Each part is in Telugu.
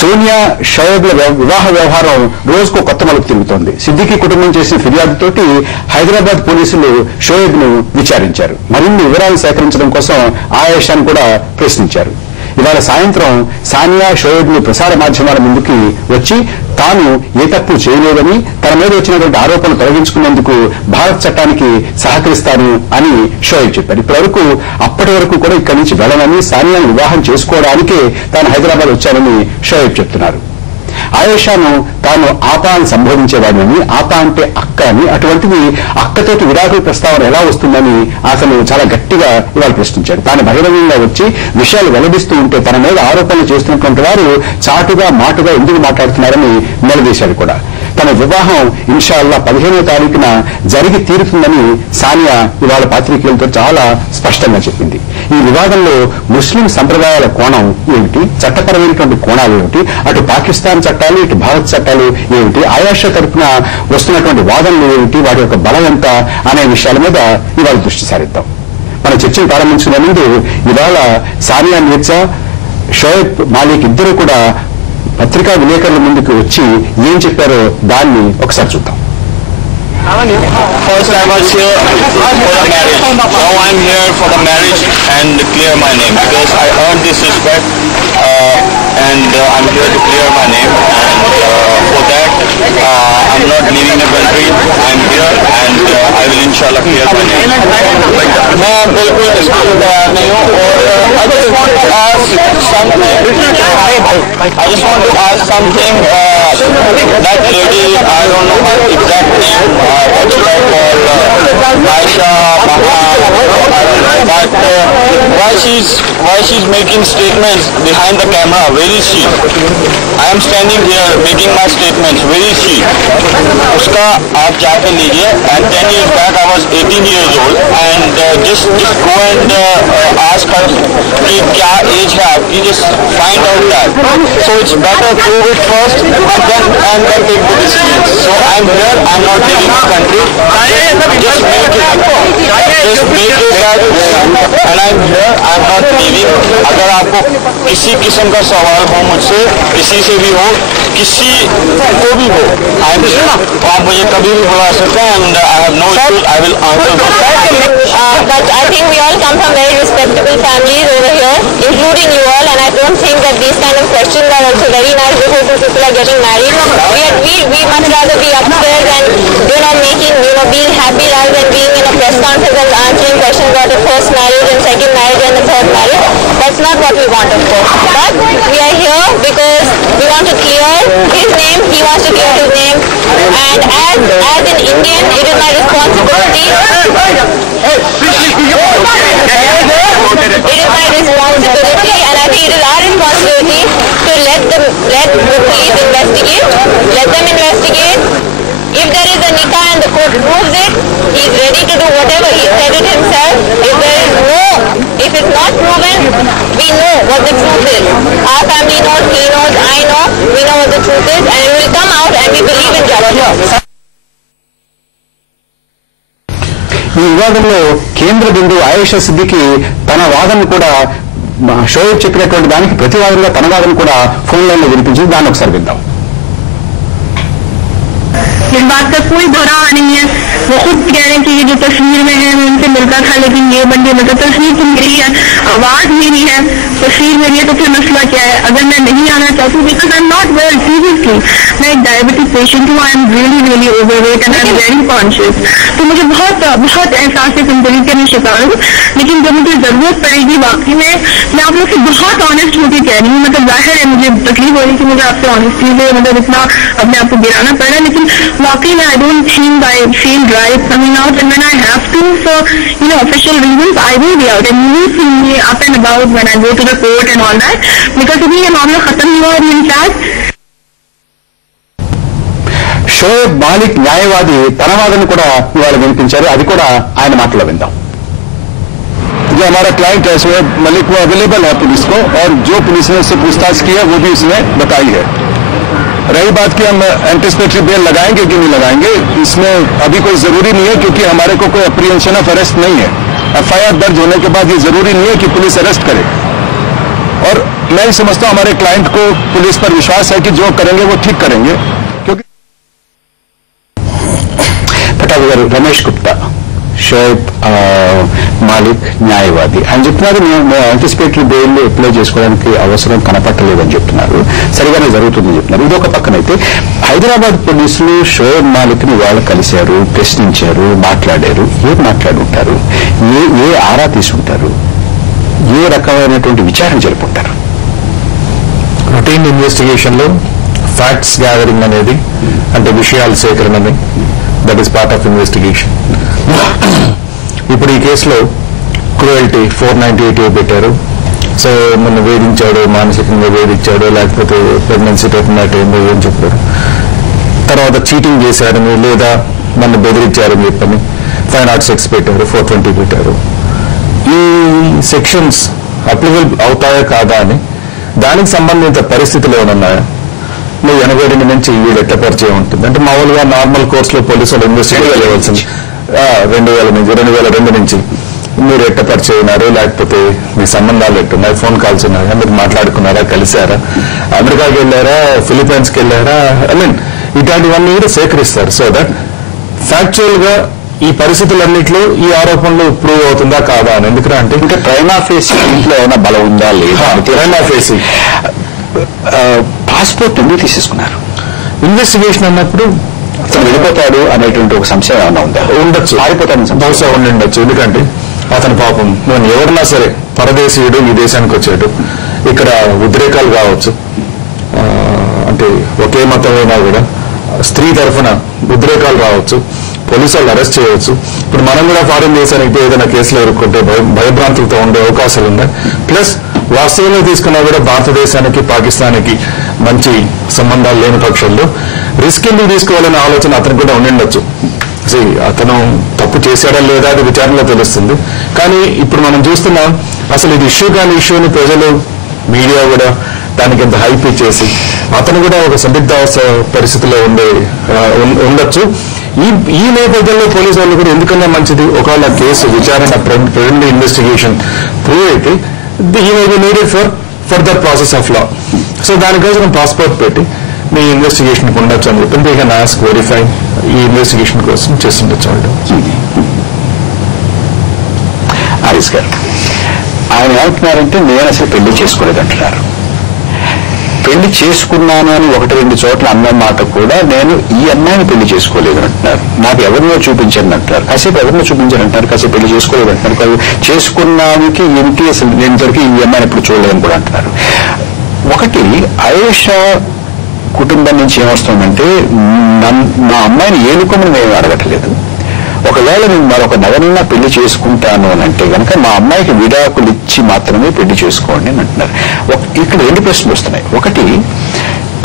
సోనియా షోయబ్ల వివాహ వ్యవహారం రోజుకు కొత్త మలుపు తిరుగుతోంది. సిద్దికీ కుటుంబం చేసిన ఫిర్యాదుతోటి హైదరాబాద్ పోలీసులు షోయబ్ ను విచారించారు. మరిన్ని వివరాలు సేకరించడం కోసం ఆయేషాను కూడా ప్రశ్నించారు. ఇవాళ సాయంత్రం సానియా షోయబ్ ను ప్రసార మాధ్యమాల ముందుకి వచ్చి తాను ఏ తప్పు చేయలేదని, తన మీద వచ్చినటువంటి ఆరోపణలు తొలగించుకున్నందుకు భారత చట్టానికి సహకరిస్తాను అని షోయబ్ చెప్పారు. అప్పటి వరకు కూడా ఇక్కడి నుంచి వెళ్లనని, సానియాను వివాహం చేసుకోవడానికే తాను హైదరాబాద్ వచ్చానని షోయబ్ చెప్తున్నారు. ఆయేషాను తాను ఆపా అని సంబోధించేవాడిని, ఆపా అంటే అక్క అని, అటువంటిది అక్కతోటి విడాకుల ప్రస్తావన ఎలా వస్తుందని అతను చాలా గట్టిగా ఇవాళ ప్రశ్నించాడు. తాను బహిరంగంగా వచ్చి విషయాలు వెల్లడిస్తూ ఉంటే తన మీద ఆరోపణలు చేస్తున్నటువంటి వారు చాటుగా మాటుగా ఎందుకు మాట్లాడుతున్నారని నిలదీశాడు కూడా. తన వివాహం ఇన్షాల్లా 15వ తారీఖున జరిగి తీరుతుందని సానియా ఇవాళ పాత్రికేయులతో చాలా స్పష్టంగా చెప్పింది. ఈ వివాదంలో ముస్లిం సంప్రదాయాల కోణం ఏమిటి, చట్టపరమైనటువంటి కోణాలు ఏమిటి, అటు పాకిస్తాన్ చట్టాలు ఇటు భారత్ చట్టాలు ఏమిటి, ఆయేషా తరఫున వస్తున్నటువంటి వాదనలు ఏమిటి, వాటి యొక్క బలం ఎంత అనే విషయాల మీద ఇవాళ దృష్టి సారిద్దాం. మన చర్చను ప్రారంభించుకునే ముందు ఇవాళ సానియా మీర్జా, షోయబ్ మాలిక్ ఇద్దరు కూడా పత్రికా విలేకరుల ముందుకు వచ్చి ఏం చెప్పారో దాన్ని ఒకసారి చూద్దాం. First I was here for the marriage. Now I'm here for the marriage and clear my name because I earned this respect and I'm here to clear my name and for that I'm not leaving the country. I'm here and I will inshallah clear my name. मैं बिल्कुल इसको तैयार नहीं हूँ और I just want to ask something. I just want to ask something. That lady, I don't know her exact name. What should I call Aisha, but why she's making statements behind the camera? Where is she? I am standing here making my statements. Where is she? उसका आप जाके लीजिए. And 10 years back I was 18 years old and just go and ask her कि क्या age है आपकी. Just find out that. So it's better prove it first and then take the decision. So I'm here. I'm not leaving the country. Just make it that and I'm here. I'm not leaving. अगर आपको किसी किस्म का सवाल हो मुझसे, किसी से भी हो, किसी को भी हो, I'm here. आप मुझे कभी भी बुला सकते हैं and I have no issues. I will answer those. But I think we all come from very respectable families over here, including you all, and I don't think that these kind of questions are also very nice before two people are getting married. We much rather be upstairs and being happy rather than being in a press conference and answering questions about the first marriage and second marriage and the third marriage. That's not what we want, of course. But we are here because we want to clear his name. He wants to clear his name, and as an Indian, it is my responsibility. It is my responsibility, and I think it is our responsibility to let the police investigate. Let them investigate. If there is a nikah and the court proves it, he is ready to do whatever. He said it himself. If it's not proven, we know what the truth is. Our family knows, he knows, I know, we know what the truth is, and it will come out, and we believe in justice. ఈ వివాదంలో కేంద్ర బిందువు ఆయేషా సిద్దికీ తన వాదన కూడా షోయబ్ చెప్పినటువంటి దానికి ప్రతివాదంగా తన వాదన కూడా ఫోన్ లైన్ లో వినిపించింది. దాన్ని ఒకసారి విందాం. इस बात का कोई दोहराव नहीं है. वो खुद कह रहे हैं कि ये जो तस्वीर में है मैं उनसे मिलता था, लेकिन ये बंदी मतलब तस्वीर तो मेरी है, आवाज मेरी है, तस्वीर मेरी है, तो फिर मसला क्या है? अगर मैं नहीं आना चाहती because I am not well, seriously मैं एक डायबिटिक पेशेंट हूँ. I am really overweight and I am very conscious. तो मुझे बहुत एहसास है कमजोरी का मैं शिकार हूँ, लेकिन जब मुझे जरूरत पड़ेगी वाकई में मैं आप लोग से बहुत ऑनेस्ट होकर कह रही हूँ. मतलब जाहिर है मुझे तकलीफ हो रही है कि मुझे आपसे ऑनेस्टी से मतलब इतना अपने आप को गिराना पड़ रहा है, लेकिन वाकई में I don't think I feel right coming out and when I have to for official reasons I will be out and you will see me up and about when I go to the court and all that because अभी ये मामला खत्म नहीं हुआ है. इनफैक्ट షోయబ్ మాలిక్ న్యాయవాది తన వాదన కూడా ఇవాళ వినిపించారు. అది కూడా ఆయన మాటలో విందాం. जो हमारा क्लाइंट है शोएब मलिक वो अवेलेबल है पुलिस को और जो पुलिस ने उससे पूछताछ की है वो भी उसने बताई है. रही बात कि हम एंटिसिपेटरी बेल लगाएंगे कि नहीं लगाएंगे, इसमें अभी कोई जरूरी नहीं है क्योंकि हमारे को कोई अप्रीहेंशन ऑफ अरेस्ट नहीं है. FIR दर्ज होने के बाद ये जरूरी नहीं है कि पुलिस अरेस्ट करे. और मैं समझता हूं हमारे क्लाइंट को पुलिस पर विश्वास है कि जो करेंगे वो ठीक करेंगे, क्योंकि పటాబ్ గారు, రమేష్ గుప్తా షోయబ్ మాలిక్ న్యాయవాది ఆయన చెప్తున్నారు, మేము యాంటిసిపేటరీ బెయిల్ అప్లై చేసుకోవడానికి అవసరం కనపట్టలేదని చెప్తున్నారు, సరిగానే జరుగుతుందని చెప్తున్నారు. ఇదొక పక్కనైతే హైదరాబాద్ పోలీసులు షోయబ్ మాలిక్ ని వాళ్ళు కలిశారు, ప్రశ్నించారు, మాట్లాడారు. ఏం మాట్లాడుంటారు, ఏ ఆరా తీసుకుంటారు, ఏ రకమైనటువంటి విచారణ జరుపుకుంటారు? రొటీన్ ఇన్వెస్టిగేషన్ లో ఫ్యాక్ట్స్ గ్యాదరింగ్ అనేది, అంటే విషయాల సేకరణని, that is part of investigation. ఇప్పుడు ఈ కేసులో క్రూయల్టీ 498 పెట్టారు. సో మొన్న వేధించాడు, మానసికంగా వేధించాడు, లేకపోతే ప్రెగ్నెన్సీ టెర్మినేట్ అయిందో ఏం చెప్పారు. తర్వాత చీటింగ్ చేశారని లేదా నన్ను బెదిరించారని చెప్పని 506 పెట్టారు, 420 పెట్టారు. ఈ సెక్షన్స్ అప్లికబుల్ అవుతాయా కాదా అని, దానికి సంబంధిత పరిస్థితులు ఏమన్నాయా, నువ్వు 82 నుంచి వీళ్ళు ఎట్ట పరిచయం ఉంటుంది అంటే మామూలుగా నార్మల్ కోర్సులో పోలీసు వాళ్ళు ఇన్వెస్టిగేట్ చేయవలసింది 2002 నుంచి మీరు ఎట్ట పరిచయం అయినారు, లేకపోతే మీ సంబంధాలు ఎట్టున్నాయి, ఫోన్ కాల్స్ ఉన్నాయా, మీరు మాట్లాడుకున్నారా, కలిశారా, అమెరికాకి వెళ్ళారా, ఫిలిప్పైన్స్కి వెళ్ళారా, ఐ మీన్ ఇట్లాంటివన్నీ కూడా సేకరిస్తారు. సో దట్ ఫ్యాక్చువల్ గా ఈ పరిస్థితులన్నింటిలో ఈ ఆరోపణలు ప్రూవ్ అవుతుందా కాదా అని. ఎందుకంటే ఇంకా ప్రైమా ఫేసి ఇంట్లో ఏమైనా బలం ఉందా లేదా, ప్రైమా ఫేసి పాస్పోర్ట్ ఎందుకు తీసేసుకున్నారు? ఇన్వెస్టిగేషన్ అన్నప్పుడు అతను వెళ్ళిపోతాడు అనేటువంటి ఒక సంశయం ఏమైనా ఉందా? ఉండొచ్చు, పారిపోతాడని బహుశా ఉండిండొచ్చు. ఎందుకంటే అతని పాపం నేను ఎవరన్నా సరే పరదేశీయుడు ఈ దేశానికి వచ్చాడు, ఇక్కడ ఉద్రేకాలు కావచ్చు, అంటే ఒకే మతమైనా కూడా స్త్రీ తరఫున ఉద్రేకాలు రావచ్చు, పోలీసు వాళ్ళు అరెస్ట్ చేయవచ్చు. ఇప్పుడు మనం కూడా ఫారిన్ దేశానికి ఏదైనా కేసులు ఎదుర్కొంటే భయభ్రాంతులతో ఉండే అవకాశాలు ఉన్నాయి. ప్లస్ వాస్తవంగా తీసుకున్నా కూడా భారతదేశానికి పాకిస్తాన్కి మంచి సంబంధాలు లేని పక్షంలో రిస్క్ ఎందుకు తీసుకోవాలనే ఆలోచన అతనికి కూడా ఉండిండొచ్చు. అతను తప్పు చేశాడా లేదా అది విచారణలో తెలుస్తుంది. కానీ ఇప్పుడు మనం చూస్తున్నాం అసలు ఇది ఇష్యూ కాని ఇష్యూని ప్రజలు, మీడియా కూడా దానికి ఎంత హైప్ ఇచ్చేసి అతను కూడా ఒక సందిగ్ధావస్థ పరిస్థితిలో ఉండొచ్చు. ఈ నేపథ్యంలో పోలీసు వాళ్ళు కూడా ఎందుకన్నా మంచిది, ఒకవేళ కేసు విచారణ ప్రిలిమినరీ ఇన్వెస్టిగేషన్ ప్రూవ్ అయితే he may be needed for further process of law. So దానికోసం పాస్పోర్ట్ పెట్టి మీ ఇన్వెస్టిగేషన్ ఉండొచ్చు అని చెప్పి దే కెన్ ఆస్క్ వెరిఫై ఈ ఇన్వెస్టిగేషన్ కోసం చేస్తుండొచ్చు వాళ్ళు. ఆరిస్ గారు, ఆయన ఏమంటున్నారంటే నేను అసలు పెళ్లి చేసుకోలేదంటున్నారు. పెళ్లి చేసుకున్నాను అని 1-2 చోట్ల అన్న మాట కూడా నేను ఈ అమ్మాయిని పెళ్లి చేసుకోలేదు అంటున్నారు. నాకు ఎవరినో చూపించండి అంటారు, కాసేపు ఎవరినో చూపించండి అంటారు, కాసేపు పెళ్లి చేసుకోలేదు అంటున్నారు. చేసుకున్నానికి ఏంటి అసలు నేను దొరికి ఈ అమ్మాయిని ఎప్పుడు చూడలేదని కూడా అంటున్నారు. ఒకటి, ఆయేషా కుటుంబం నుంచి ఏమొస్తుందంటే మా అమ్మాయిని ఏలుకోమని మేము అడగట్లేదు, ఒకవేళ నేను మరొక నగరన్నా పెళ్లి చేసుకుంటాను అని అంటే కనుక మా అమ్మాయికి విడాకులు ఇచ్చి మాత్రమే పెళ్లి చేసుకోండి అని అంటున్నారు. ఇక్కడ 2 ప్రశ్నలు వస్తున్నాయి. ఒకటి,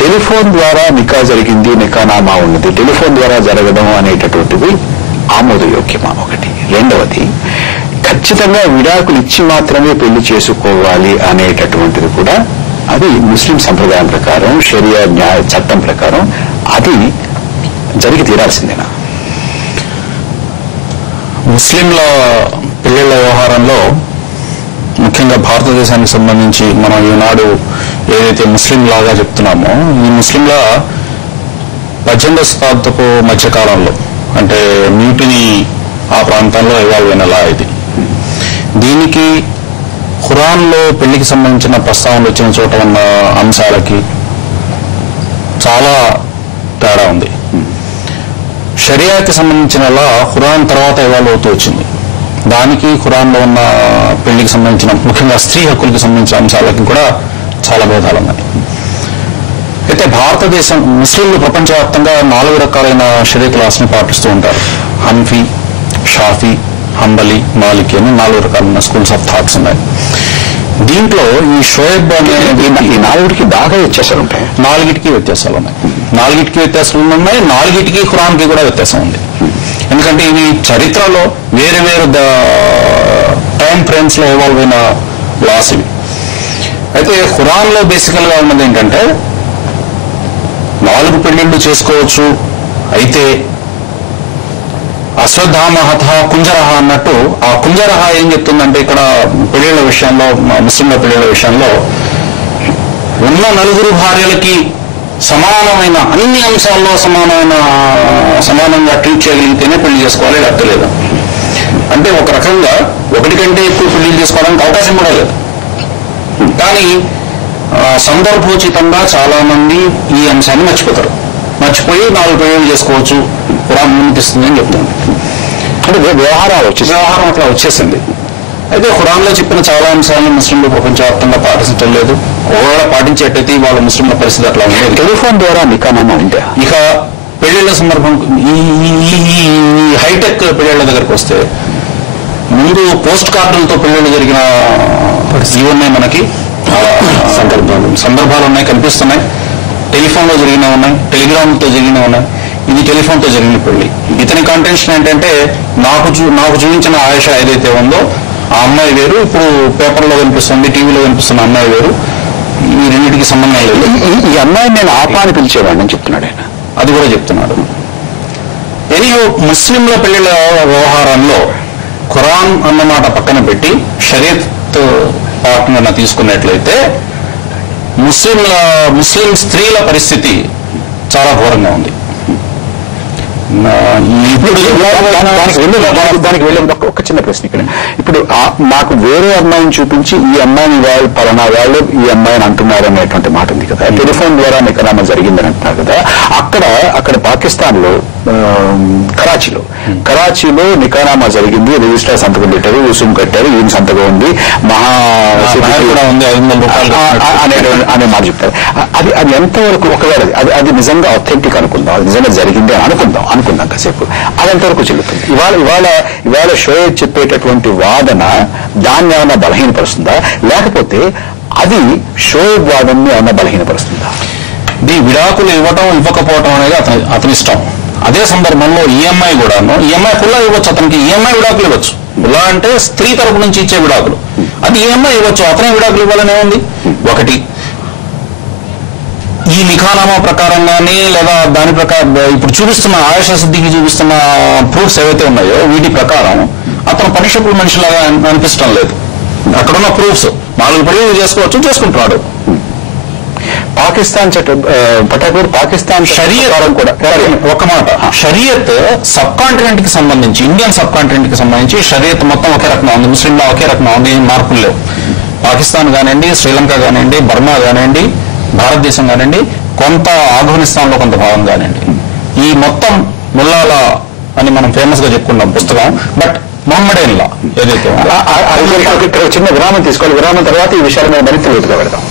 టెలిఫోన్ ద్వారా నికా జరిగింది, నికానామా ఉన్నది, టెలిఫోన్ ద్వారా జరగడం అనేటటువంటిది ఆమోదయోగ్యమా? ఒకటి. రెండవది, ఖచ్చితంగా విడాకులు ఇచ్చి మాత్రమే పెళ్లి చేసుకోవాలి అనేటటువంటిది కూడా అది ముస్లిం సంప్రదాయం ప్రకారం, షరియా న్యాయ చట్టం ప్రకారం అది జరిగి తీరాల్సిందేనా? ముస్లింల పెళ్లిళ్ల వ్యవహారంలో ముఖ్యంగా భారతదేశానికి సంబంధించి మనం ఈనాడు ఏదైతే ముస్లిం లాగా చెప్తున్నామో, ఈ ముస్లింల 18వ శతాబ్దపు మధ్యకాలంలో అంటే నీటిని ఆ ప్రాంతంలో ఇవాల్వ్ అయిన లా ఇది. దీనికి ఖురాన్లో పెళ్లికి సంబంధించిన ప్రస్తావనలు వచ్చిన చోట ఉన్న అంశాలకి చాలా తేడా ఉంది. షరియాకి సంబంధించిన లా ఖురాన్ తర్వాత ఇవాల్వ్ అవుతూ వచ్చింది. దానికి ఖురాన్లో ఉన్న పెళ్లికి సంబంధించిన ముఖ్యంగా స్త్రీ హక్కులకి సంబంధించిన అంశాలకి కూడా చాలా భేదాలు ఉన్నాయి. అయితే భారతదేశం ముస్లింలు ప్రపంచవ్యాప్తంగా 4 రకాలైన షరియా క్లాస్ని పాటిస్తూ ఉంటారు. హన్ఫీ, షాఫీ, హంబలి, మాలికి అని 4 రకాలైన స్కూల్స్ ఆఫ్ థాట్స్ ఉన్నాయి. దీంట్లో ఈ షోయబ్ అనే ఈ 4కి బాగా వ్యత్యాసాలు ఉంటాయి. 4కి వ్యత్యాసాలు ఉన్నాయి. 4కి వ్యత్యాసాలు ఉన్నాయి. 4కి ఖురాన్కి కూడా వ్యత్యాసం ఉంది. ఎందుకంటే ఇవి చరిత్రలో వేరే వేరే టైం ఫ్రేమ్స్ లో ఇవాల్వ్ అయిన లాస్ ఇవి. అయితే ఖురాన్లో బేసికల్ గా ఉన్నది ఏంటంటే 4 పెళ్లిళ్ళు చేసుకోవచ్చు. అయితే అశ్వత్థామహత కుంజరహ అన్నట్టు ఆ కుంజరహ ఏం చెప్తుందంటే ఇక్కడ పెళ్లిళ్ల విషయంలో, ముస్లింల పెళ్లిళ్ల విషయంలో ఉన్న 4 భార్యలకి సమానమైన అన్ని అంశాల్లో సమానంగా ట్రీట్ చేయగలిగితేనే పెళ్లి చేసుకోవాలి, లేకపోతే లేదు. అంటే ఒక రకంగా 1 కంటే ఎక్కువ పెళ్లి చేసుకోవడానికి అవకాశం కూడా లేదు. కానీ సందర్భోచితంగా చాలా మంది ఈ అంశాన్ని మర్చిపోయి 4 పెళ్లి చేసుకోవచ్చు, ఖురాన్ అనుమతిస్తుంది అని చెప్తుంది. అంటే వ్యవహారం అట్లా వచ్చేసింది. అయితే ఖురాన్లో చెప్పిన చాలా అంశాలను ముస్లింలు ప్రపంచవ్యాప్తంగా పాటించడం లేదు. ఒకవేళ పాటించేటైతే వాళ్ళ ముస్లింల పరిస్థితి అట్లా ఉండేది. టెలిఫోన్ ద్వారా నికానామా ఉంటే ఇక పెళ్లిళ్ల సందర్భం ఈ హైటెక్ పెళ్లిళ్ల దగ్గరకు వస్తే ముందు పోస్ట్ కార్డులతో పెళ్లిళ్ళు జరిగిన ఉన్నాయి, మనకి సందర్భాలు ఉన్నాయి, కనిపిస్తున్నాయి. టెలిఫోన్లో జరిగినవి ఉన్నాయి, టెలిగ్రామ్తో జరిగినవి ఉన్నాయి. ఇది టెలిఫోన్తో జరిగిన పెళ్లి. ఇతని కంటెన్షన్ ఏంటంటే నాకు చూపించిన ఆయుష ఏదైతే ఉందో ఆ అమ్మాయి వేరు, ఇప్పుడు పేపర్లో కనిపిస్తుంది, టీవీలో కనిపిస్తున్న అమ్మాయి వేరు, ఈ రెండింటికి సంబంధం లేదు. ఈ అమ్మాయిని నేను ఆపాని పిలిచేవాడిని అని చెప్తున్నాడు ఆయన. అది కూడా చెప్తున్నాడు. ఎనీహో ముస్లింల పెళ్లిళ్ళ వ్యవహారంలో ఖురాన్ అన్నమాట పక్కన పెట్టి షరియత్ పార్ట్నర్ తీసుకున్నట్లయితే ముస్లిం స్త్రీల పరిస్థితి చాలా ఘోరంగా ఉంది. ఇప్పుడు దానికి వెళ్ళే ఒక చిన్న ప్రశ్న ఇక్కడ. ఇప్పుడు మాకు వేరే అమ్మాయిని చూపించి ఈ అమ్మాయిని వాళ్ళు పలానా వాళ్ళు ఈ అమ్మాయిని అంటున్నారు అనేటువంటి మాట ఉంది కదా. టెలిఫోన్ ద్వారా నికామా జరిగిందని అంటున్నారు కదా. అక్కడ పాకిస్తాన్ లో కరాచీలో నికానామా జరిగింది. రిజిస్ట్రార్ సంతకం పెట్టారు, రుసుము కట్టారు, ఈయన సంతకం ఉంది, అనే మాట చెప్తారు. అది ఎంతవరకు ఒకవేళ అది నిజంగా అథెంటిక్ అనుకుందాం, అది నిజంగా జరిగింది అని అనుకుందాం కాసేపు, అది ఎంతవరకు చెల్లుతుంది? ఇవాళ షోయబ్ చెప్పేటటువంటి వాదన దాన్ని ఏమన్నా బలహీనపరుస్తుందా, లేకపోతే అది షోయబ్ వాదనని ఏమన్నా బలహీనపరుస్తుందా? ఈ విడాకులు ఇవ్వకపోవటం అనేది అతని ఇష్టం. అదే సందర్భంలో ఈఎంఐ కూడాను, ఈఎంఐ కుల్లా ఇవ్వచ్చు, అతనికి ఈఎంఐ విడాకులు ఇవ్వచ్చు. కుల్లా అంటే స్త్రీ తరపు నుంచి ఇచ్చే విడాకులు, అది ఈఎంఐ ఇవ్వచ్చు, అతనే విడాకులు ఇవ్వాలని ఏముంది? ఒకటి, ఈ నిఖానామా ప్రకారంగానే లేదా దాని ప్రకారం ఇప్పుడు చూపిస్తున్న ఆయుష సిద్ధికి చూపిస్తున్న ప్రూఫ్స్ ఏవైతే ఉన్నాయో వీటి ప్రకారం అతను పనిషబుల్ మనిషిలాగా అనిపించడం లేదు. అక్కడున్న ప్రూఫ్స్ 4 పెళ్లి చేసుకుంటున్నాడు. పాకిస్తాన్ పాకిస్తాన్ షరియత్ కూడా ఒక మాట, షరియత్ సబ్ కాంటినెంట్ కి సంబంధించి, ఇండియన్ సబ్ కాంటినెంట్ కి సంబంధించి షరియత్ మొత్తం ఒకే రకంగా ఉంది, ముస్లింలో ఒకే రకంగా ఉంది, ఏం మార్పులు లేవు. పాకిస్తాన్ కానివ్వండి, శ్రీలంక కానివ్వండి, బర్మా కానివ్వండి, భారతదేశం కానివ్వండి, కొంత ఆఫ్ఘనిస్తాన్ లో కొంత భాగం కానివ్వండి, ఈ మొత్తం ముల్లాల అని మనం ఫేమస్ గా చెప్పుకున్నాం పుస్తకం. బట్ మొహమ్మడేన్ లా ఏదైతే చిన్న విరామం తీసుకోవాలి. విరామం తర్వాత ఈ విషయాల మీద మరింత లోతుగా పెడదాం.